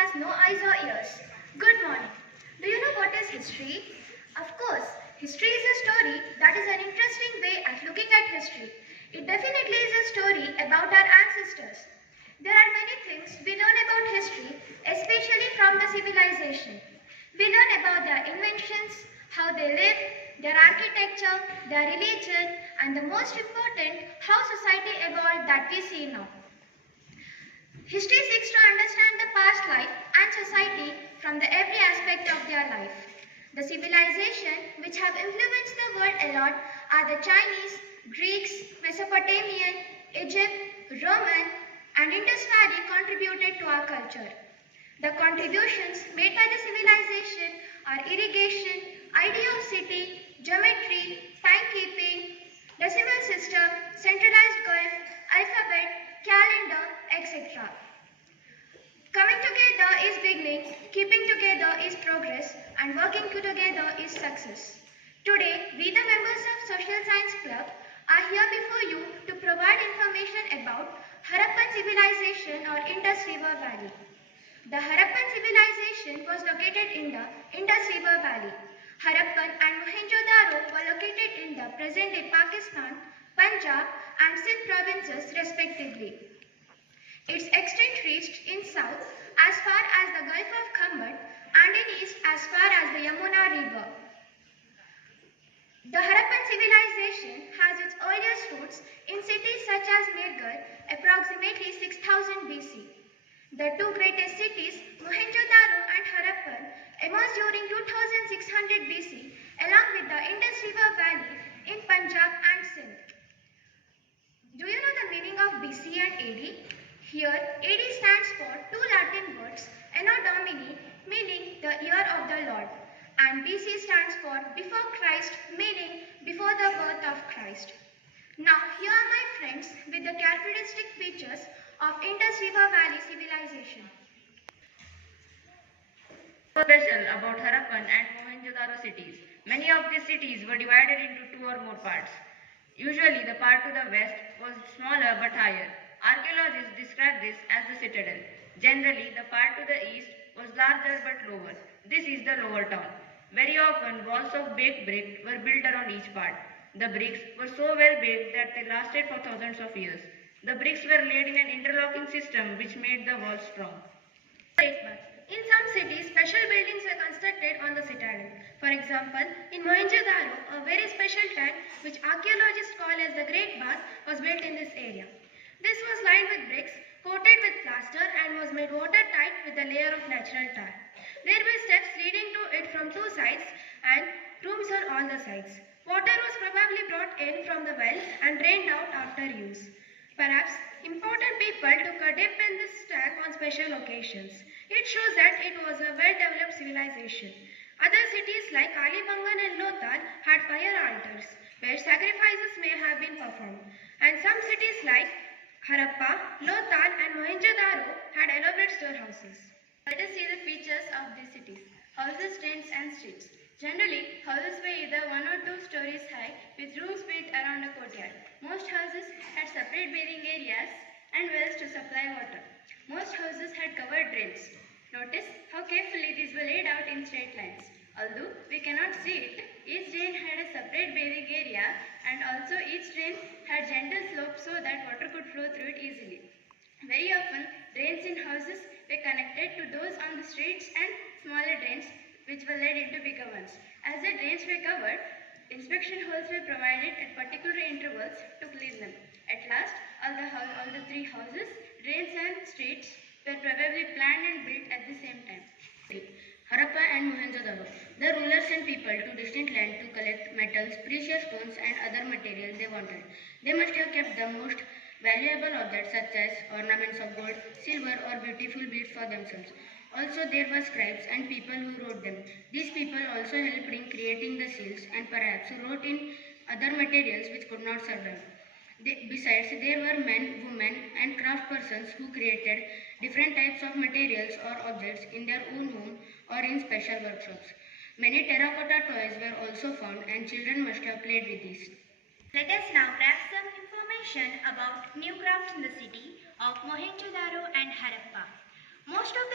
has no eyes or ears. Good morning. Do you know what is history? Of course, history is a story that is an interesting way at looking at history. It definitely is a story about our ancestors. There are many things we learn about history, especially from the civilization. We learn about their inventions, how they lived, their architecture, their religion, and the most important, how society evolved that we see now. History seeks to understand the past life and society from the every aspect of their life. The civilizations which have influenced the world a lot are the Chinese, Greeks, Mesopotamian, Egypt, Roman, and Indus Valley contributed to our culture. The contributions made by the civilization are irrigation, idea of city, geometry, timekeeping, decimal system, centralized gulf, alphabet, calendar, etc. Coming together is beginning, keeping together is progress, and working together is success. Today, we the members of Social Science Club are here before you to provide information about Harappan civilization or Indus River Valley. The Harappan civilization was located in the Indus River Valley. Harappan and Mohenjo-daro were located in the present-day Pakistan, Punjab and Sindh provinces respectively. Its extent reached in south as far as the Gulf of Khambat and in east as far as the Yamuna River. The Harappan civilization has its earliest roots in cities such as Mehrgarh, approximately 6000 BC. The two greatest cities, Mohenjo-daro and Harappan, emerged during 2600 BC along with the Indus River Valley in Punjab and Sindh. Do you know the meaning of BC and AD? Here, AD stands for two Latin words, Anno Domini, meaning the year of the Lord, and BC stands for before Christ, meaning before the birth of Christ. Now, here are my friends with the characteristic features of Indus River Valley civilization. Special about Harappan and Mohenjo-daro cities. Many of these cities were divided into two or more parts. Usually, the part to the west was smaller but higher. Archaeologists describe this as the citadel. Generally, the part to the east was larger but lower. This is the lower town. Very often, walls of baked brick were built around each part. The bricks were so well baked that they lasted for thousands of years. The bricks were laid in an interlocking system which made the walls strong. In some cities, special buildings were constructed on the citadel. For example, in Mohenjo-daro, a very special tank, which archaeologists call as the Great Bath, was built in this area. This was lined with bricks, coated with plaster and was made watertight with a layer of natural tar. There were steps leading to it from two sides and rooms on all the sides. Water was probably brought in from the well and drained out after use. Perhaps important people took a dip in this tank on special occasions. It shows that it was a well-developed civilization. Other cities like Kalibangan and Lothal had fire altars where sacrifices may have been performed. And some cities like Harappa, Lothal and Mohenjo-daro had elaborate storehouses. Let us see the features of these cities. Houses, drains and streets. Generally, houses were either 1 or 2 stories high with rooms built around a courtyard. Most houses had separate bathing areas and wells to supply water. Most houses had covered drains. Notice how carefully these were laid out in straight lines. Although we cannot see it, each drain had a separate bathing area and also each drain had gentle slopes so that water could flow through it easily. Very often, drains in houses were connected to those on the streets and smaller drains which were led into bigger ones. As the drains were covered, inspection holes were provided at particular intervals to clean them. At last, all the 3 houses, drains and streets were probably planned and built at the same time. Harappa and Mohenjo-daro. The rulers sent people to distant land to collect metals, precious stones and other materials they wanted. They must have kept the most valuable objects such as ornaments of gold, silver or beautiful beads for themselves. Also there were scribes and people who wrote them. These people also helped in creating the seals and perhaps wrote in other materials which could not survive. Besides, there were men, women and craft persons who created different types of materials or objects in their own home or in special workshops. Many terracotta toys were also found and children must have played with these. Let us now grab some information about new crafts in the city of Mohenjo-daro and Harappa. Most